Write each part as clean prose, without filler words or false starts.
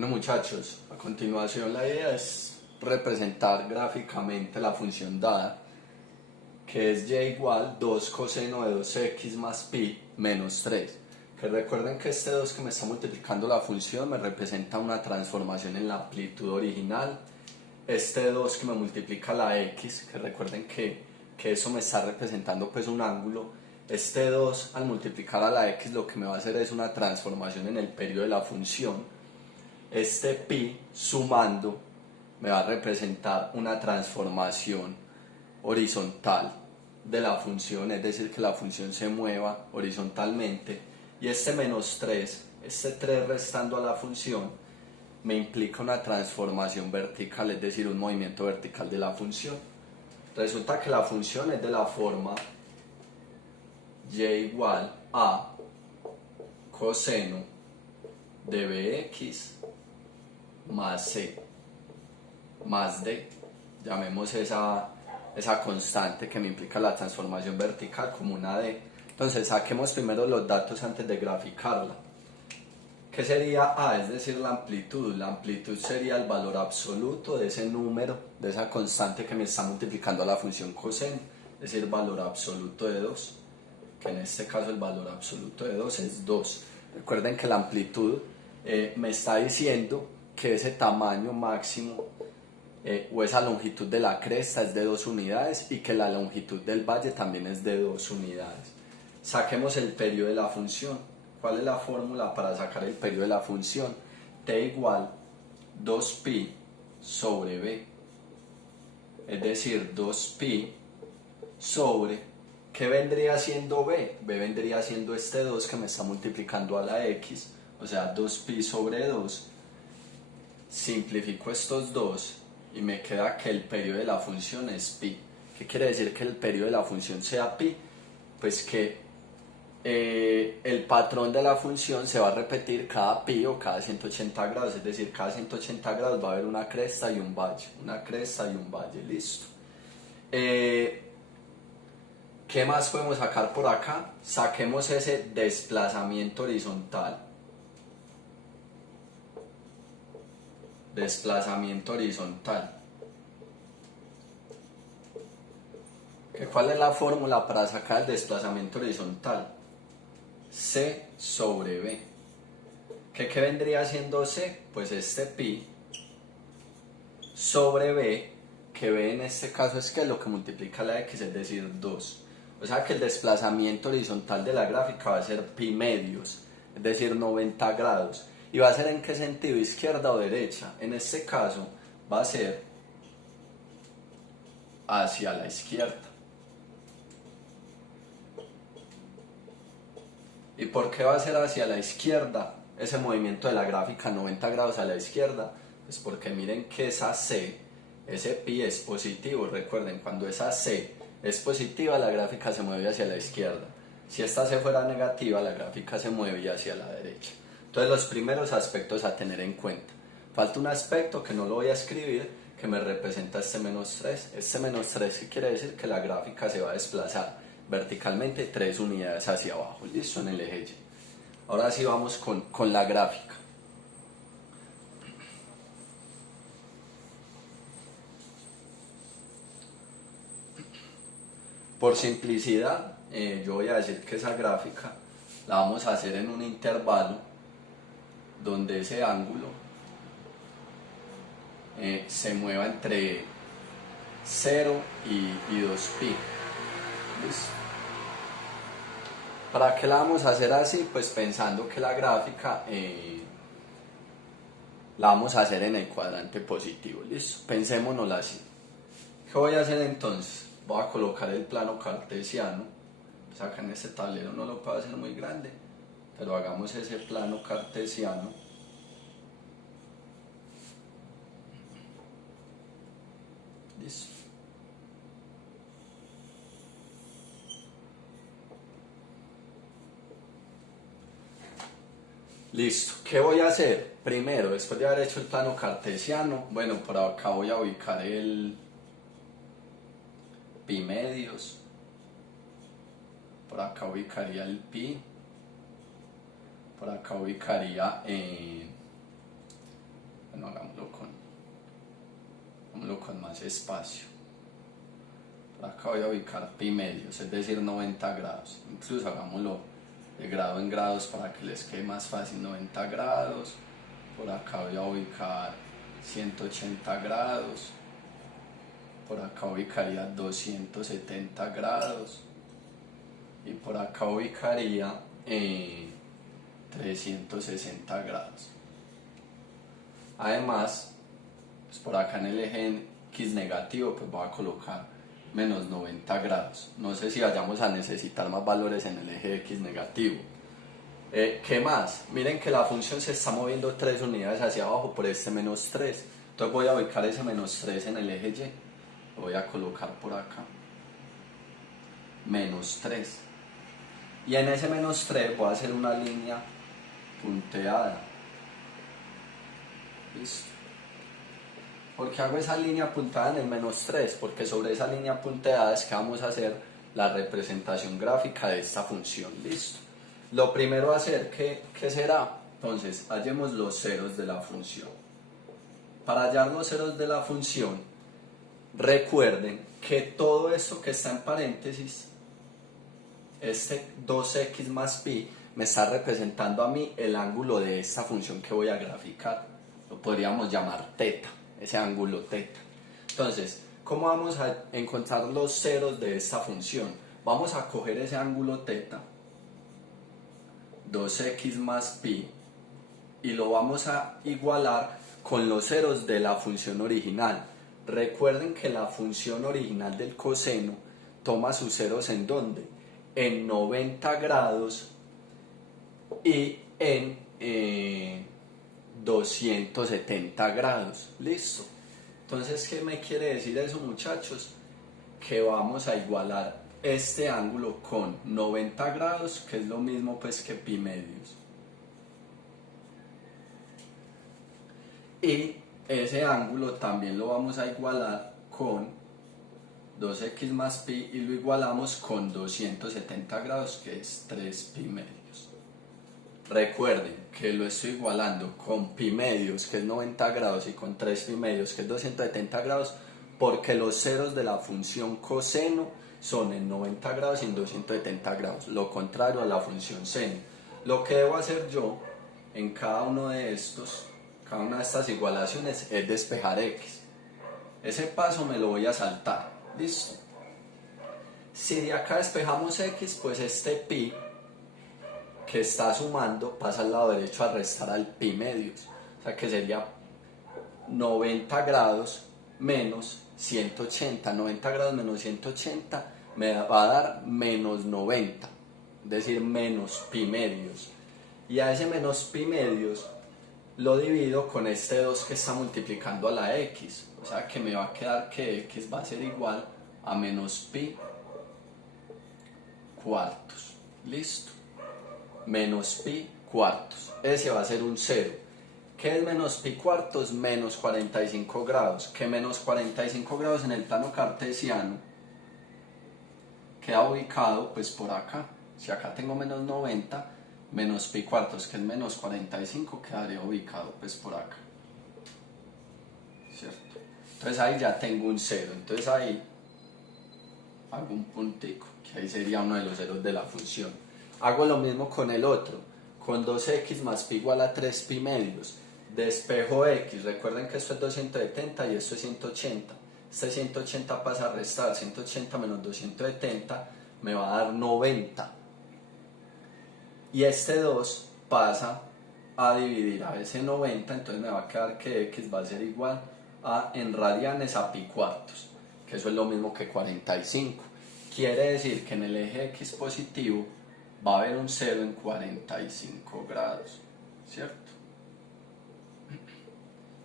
Bueno muchachos, a continuación la idea es representar gráficamente la función dada, que es y igual 2 coseno de 2x más pi menos 3. Que recuerden que este 2 que me está multiplicando la función me representa una transformación en la amplitud original. Este 2 que me multiplica la x, que recuerden que eso me está representando pues un ángulo. Este 2 al multiplicar a la x lo que me va a hacer es una transformación en el periodo de la función. Este pi sumando me va a representar una transformación horizontal de la función, es decir, que la función se mueva horizontalmente. Y este menos 3, este 3 restando a la función, me implica una transformación vertical, es decir, un movimiento vertical de la función. Resulta que la función es de la forma y igual a coseno de bx más c más d. Llamemos esa constante que me implica la transformación vertical como una d. Entonces saquemos primero los datos antes de graficarla. ¿Qué sería A? Es decir, la amplitud. La amplitud sería el valor absoluto de ese número, de esa constante que me está multiplicando a la función coseno, es decir, valor absoluto de 2, que en este caso el valor absoluto de 2 es 2. Recuerden que la amplitud me está diciendo que ese tamaño máximo o esa longitud de la cresta es de 2 unidades y que la longitud del valle también es de 2 unidades. Saquemos el periodo de la función. ¿Cuál es la fórmula para sacar el periodo de la función? T igual 2pi sobre b, es decir, 2pi sobre, ¿qué vendría siendo b? B vendría siendo este 2 que me está multiplicando a la x, o sea, 2pi sobre 2. Simplifico estos dos y me queda que el periodo de la función es pi. ¿Qué quiere decir que el periodo de la función sea pi? Pues que el patrón de la función se va a repetir cada pi o cada 180 grados, es decir, cada 180 grados va a haber una cresta y un valle, una cresta y un valle, listo. ¿Qué más podemos sacar por acá? Saquemos ese desplazamiento horizontal. Desplazamiento horizontal. ¿Cuál es la fórmula para sacar el desplazamiento horizontal? C sobre B. ¿Qué vendría siendo C? Pues este pi sobre B, que B en este caso es que lo que multiplica la x, es decir, 2. O sea que el desplazamiento horizontal de la gráfica va a ser pi medios, es decir, 90 grados. ¿Y va a ser en qué sentido? ¿Izquierda o derecha? En este caso va a ser hacia la izquierda. ¿Y por qué va a ser hacia la izquierda ese movimiento de la gráfica 90 grados a la izquierda? Pues porque miren que esa C, ese pi es positivo. Recuerden, cuando esa C es positiva, la gráfica se mueve hacia la izquierda. Si esta C fuera negativa, la gráfica se mueve hacia la derecha. Entonces, los primeros aspectos a tener en cuenta. Falta un aspecto que no lo voy a escribir, que me representa este menos 3. Este menos 3 ¿qué quiere decir? Que la gráfica se va a desplazar verticalmente 3 unidades hacia abajo, listo, en el eje Y. Ahora sí vamos con la gráfica. Por simplicidad, yo voy a decir que esa gráfica la vamos a hacer en un intervalo donde ese ángulo se mueva entre 0 y 2pi. ¿Listo? ¿Para qué la vamos a hacer así? Pues pensando que la gráfica la vamos a hacer en el cuadrante positivo. ¿Listo? Pensémonosla así. ¿Qué voy a hacer entonces? Voy a colocar el plano cartesiano. Pues acá en este tablero no lo puedo hacer muy grande, pero hagamos ese plano cartesiano. Listo. Listo. ¿Qué voy a hacer? Primero, después de haber hecho el plano cartesiano, bueno, por acá voy a ubicar el pi medios. Por acá ubicaría el pi. Por acá ubicaría hagámoslo con más espacio. Por acá voy a ubicar pi medios, es decir 90 grados. Incluso hagámoslo de grado en grados para que les quede más fácil. 90 grados. Por acá voy a ubicar 180 grados. Por acá ubicaría 270 grados. Y por acá ubicaría 360 grados. Además, pues por acá en el eje X negativo, pues voy a colocar menos 90 grados. No sé si vayamos a necesitar más valores en el eje X negativo. ¿Qué más? Miren que la función se está moviendo 3 unidades hacia abajo por este menos 3. Entonces voy a ubicar ese menos 3 en el eje Y. Lo voy a colocar por acá. Menos 3. Y en ese menos 3 voy a hacer una línea punteada. ¿Listo? ¿Por qué hago esa línea punteada en el menos 3? Porque sobre esa línea punteada es que vamos a hacer la representación gráfica de esta función. ¿Listo? Lo primero a hacer, ¿qué será? Entonces, hallemos los ceros de la función. Para hallar los ceros de la función, recuerden que todo esto que está en paréntesis, este 2x más pi, me está representando a mí el ángulo de esta función que voy a graficar. Lo podríamos llamar teta, ese ángulo teta. Entonces, ¿cómo vamos a encontrar los ceros de esta función? Vamos a coger ese ángulo teta, 2x más pi, y lo vamos a igualar con los ceros de la función original. Recuerden que la función original del coseno toma sus ceros ¿en dónde? En 90 grados y en 270 grados. ¿Listo? Entonces, ¿qué me quiere decir eso, muchachos? Que vamos a igualar este ángulo con 90 grados, que es lo mismo pues que pi medios. Y ese ángulo también lo vamos a igualar con 2x más pi, y lo igualamos con 270 grados, que es 3 pi medios. Recuerden que lo estoy igualando con pi medios, que es 90 grados, y con 3 pi medios, que es 270 grados, porque los ceros de la función coseno son en 90 grados y en 270 grados, lo contrario a la función seno. Lo que debo hacer yo en cada una de estas igualaciones es despejar x. Ese paso me lo voy a saltar. ¿Listo? Si de acá despejamos x, pues este pi que está sumando pasa al lado derecho a restar al pi medios. O sea que sería 90 grados menos 180. 90 grados menos 180 me va a dar menos 90. Es decir, menos pi medios. Y a ese menos pi medios lo divido con este 2 que está multiplicando a la x. O sea que me va a quedar que x va a ser igual a menos pi cuartos. ¿Listo? Menos pi cuartos. Ese va a ser un 0. ¿Qué es menos pi cuartos? Menos 45 grados. Que menos 45 grados en el plano cartesiano queda ubicado pues por acá. Si acá tengo menos 90, menos pi cuartos, que es menos 45, quedaría ubicado pues por acá. ¿Cierto? Entonces ahí ya tengo un 0. Entonces ahí hago un puntico, que ahí sería uno de los ceros de la función. Hago lo mismo con el otro, con 2x más pi igual a 3 pi medios. Despejo x, recuerden que esto es 270 y esto es 180. Este 180 pasa a restar, 180 menos 270 me va a dar 90. Y este 2 pasa a dividir a ese 90, entonces me va a quedar que x va a ser igual a, en radianes, a pi cuartos, que eso es lo mismo que 45. Quiere decir que en el eje x positivo va a haber un 0 en 45 grados, ¿cierto?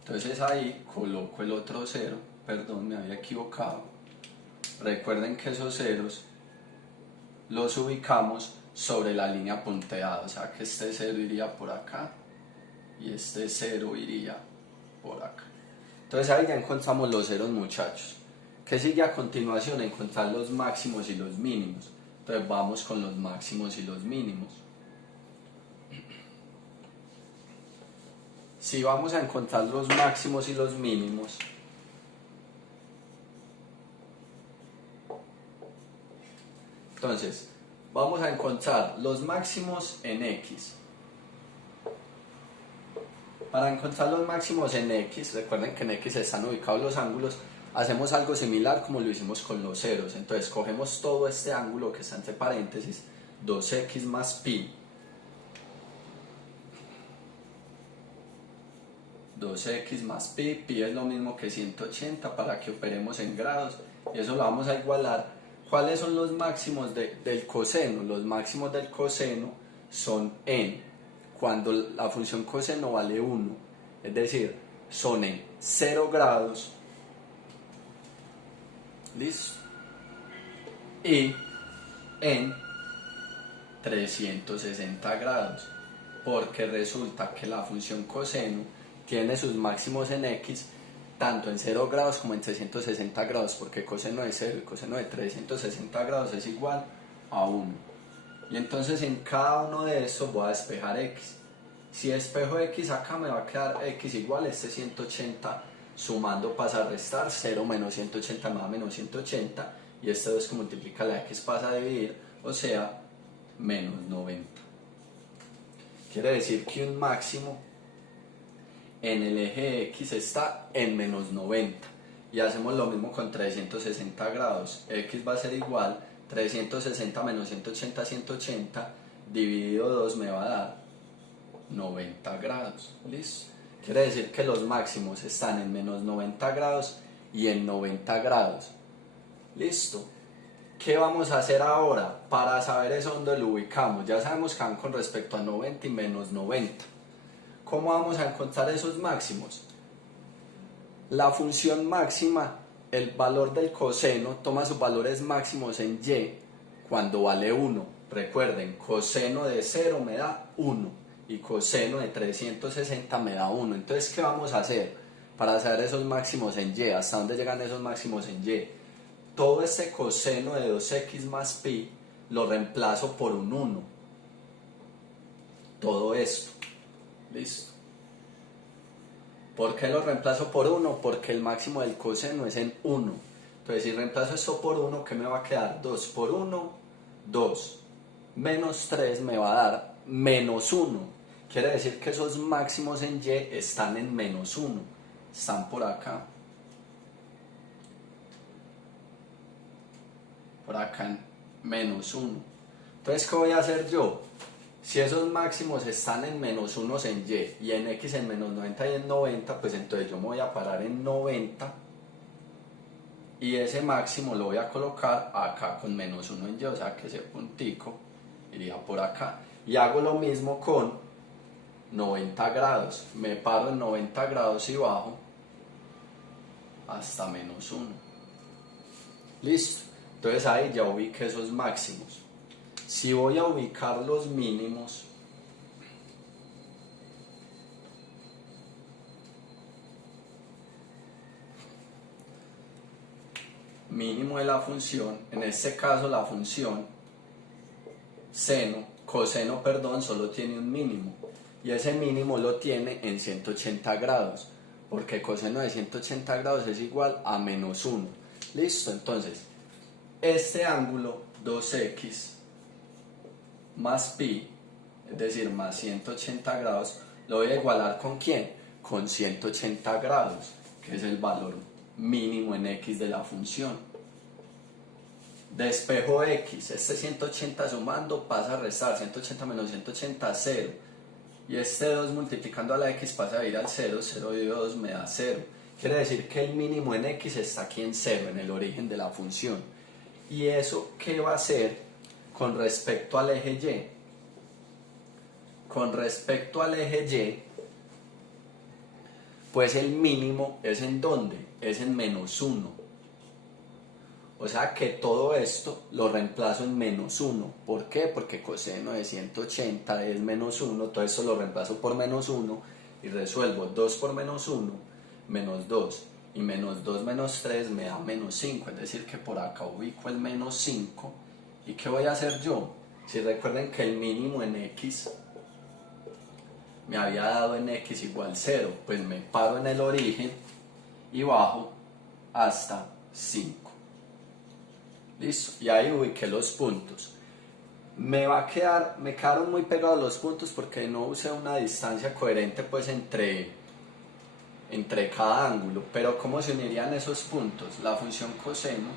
Entonces ahí coloco el otro 0, perdón, me había equivocado. Recuerden que esos ceros los ubicamos sobre la línea punteada, o sea que este 0 iría por acá y este 0 iría por acá. Entonces ahí ya encontramos los ceros, muchachos. ¿Qué sigue a continuación? Encontrar los máximos y los mínimos. Entonces vamos con los máximos y los mínimos. si vamos a encontrar los máximos y los mínimos, entonces vamos a encontrar los máximos en X. Para encontrar los máximos en X, recuerden que en X están ubicados los ángulos, hacemos algo similar como lo hicimos con los ceros. Entonces cogemos todo este ángulo que está entre paréntesis, 2x más pi, 2x más pi, pi es lo mismo que 180 para que operemos en grados, y eso lo vamos a igualar. ¿Cuáles son los máximos del coseno? Los máximos del coseno son en cuando la función coseno vale 1, es decir, son en 0 grados, ¿listo? Y en 360 grados, porque resulta que la función coseno tiene sus máximos en X tanto en 0 grados como en 360 grados, porque coseno de 0 y coseno de 360 grados es igual a 1. Y entonces en cada uno de estos voy a despejar X. Si despejo X acá me va a quedar X igual, este 180 sumando pasa a restar, 0 menos 180 más menos 180, y este 2 que multiplica la X pasa a dividir, o sea, menos 90. Quiere decir que un máximo en el eje X está en menos 90. Y hacemos lo mismo con 360 grados. X va a ser igual 360 menos 180, 180, dividido 2 me va a dar 90 grados. ¿Listo? Quiere decir que los máximos están en menos 90 grados y en 90 grados. ¿Listo? ¿Qué vamos a hacer ahora? Para saber eso dónde lo ubicamos. Ya sabemos que van con respecto a 90 y menos 90. ¿Cómo vamos a encontrar esos máximos? La función máxima, el valor del coseno, toma sus valores máximos en y cuando vale 1. Recuerden, coseno de 0 me da 1 y coseno de 360 me da 1. Entonces, ¿qué vamos a hacer para saber esos máximos en y? ¿Hasta dónde llegan esos máximos en y? Todo este coseno de 2x más pi lo reemplazo por un 1. Todo esto. ¿Listo? ¿Por qué lo reemplazo por 1? Porque el máximo del coseno es en 1. Entonces, si reemplazo esto por 1, ¿qué me va a quedar? 2 por 1, 2. Menos 3 me va a dar menos 1. Quiere decir que esos máximos en y están en menos 1. Están por acá. Por acá en menos 1. Entonces, ¿qué voy a hacer yo? Si esos máximos están en menos 1 en y en X en menos 90 y en 90, pues entonces yo me voy a parar en 90 y ese máximo lo voy a colocar acá con menos 1 en y, o sea que ese puntico iría por acá. Y hago lo mismo con 90 grados, me paro en 90 grados y bajo hasta menos 1. Listo, entonces ahí ya ubiqué esos máximos. Si voy a ubicar los mínimos, mínimo de la función, en este caso la función coseno, solo tiene un mínimo, y ese mínimo lo tiene en 180 grados, porque coseno de 180 grados es igual a menos 1. Listo, entonces, este ángulo 2x más pi, es decir, más 180 grados, lo voy a igualar ¿con quién? Con 180 grados, que es el valor mínimo en X de la función. Despejo X, este 180 sumando pasa a restar, 180 menos 180, 0. Y este 2 multiplicando a la X pasa a ir al 0, 0 dividido 2 me da 0. Quiere decir que el mínimo en X está aquí en 0, en el origen de la función. ¿Y eso qué va a hacer con respecto al eje Y? Con respecto al eje Y, pues el mínimo es ¿en dónde? Es en menos 1. O sea que todo esto lo reemplazo en menos 1. ¿Por qué? Porque coseno de 180 es menos 1. Todo esto lo reemplazo por menos 1 y resuelvo 2 por menos 1, menos 2. Y menos 2 menos 3 me da menos 5. Es decir que por acá ubico el menos 5. ¿Y qué voy a hacer yo? Si recuerden que el mínimo en X me había dado en x igual 0, pues me paro en el origen y bajo hasta 5. Listo, y ahí ubiqué los puntos. Me quedaron muy pegados los puntos porque no usé una distancia coherente pues entre cada ángulo, pero ¿cómo se unirían esos puntos? La función coseno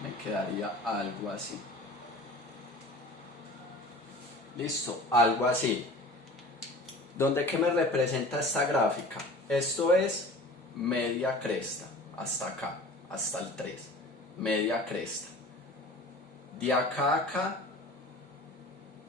me quedaría algo así. Listo, algo así. ¿Dónde que me representa esta gráfica? Esto es media cresta, hasta acá, hasta el 3, media cresta. De acá a acá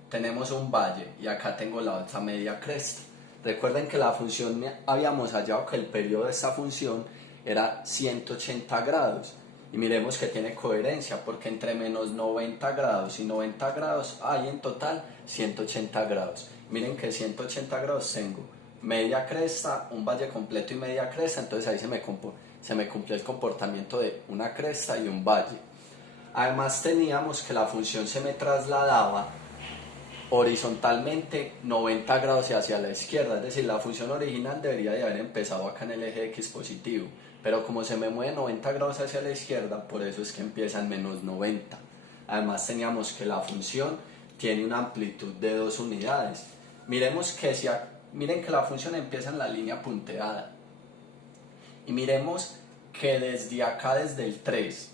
tenemos un valle y acá tengo la otra media cresta. Recuerden que la función, habíamos hallado que el periodo de esta función era 180 grados. Y miremos que tiene coherencia porque entre menos 90 grados y 90 grados hay en total 180 grados. Miren que 180 grados tengo media cresta, un valle completo y media cresta, entonces ahí se me cumplió el comportamiento de una cresta y un valle. Además teníamos que la función se me trasladaba horizontalmente 90 grados hacia la izquierda, es decir, la función original debería de haber empezado acá en el eje X positivo, pero como se me mueve 90 grados hacia la izquierda, por eso es que empieza en menos 90. Además teníamos que la función tiene una amplitud de 2 unidades. Miremos que miren que la función empieza en la línea punteada y miremos que desde acá, desde el 3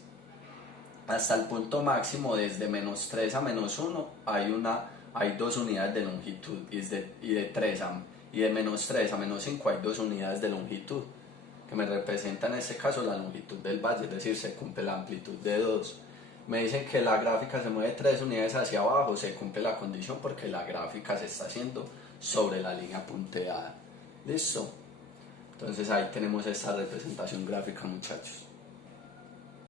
hasta el punto máximo, desde menos 3 a menos 1 hay 2 unidades de longitud y de menos 3 a menos 5 hay 2 unidades de longitud que me representan en este caso la longitud del valle, es decir, se cumple la amplitud de 2. Me dicen que la gráfica se mueve 3 unidades hacia abajo, se cumple la condición porque la gráfica se está haciendo sobre la línea punteada. ¿Listo? Entonces ahí tenemos esta representación gráfica, muchachos.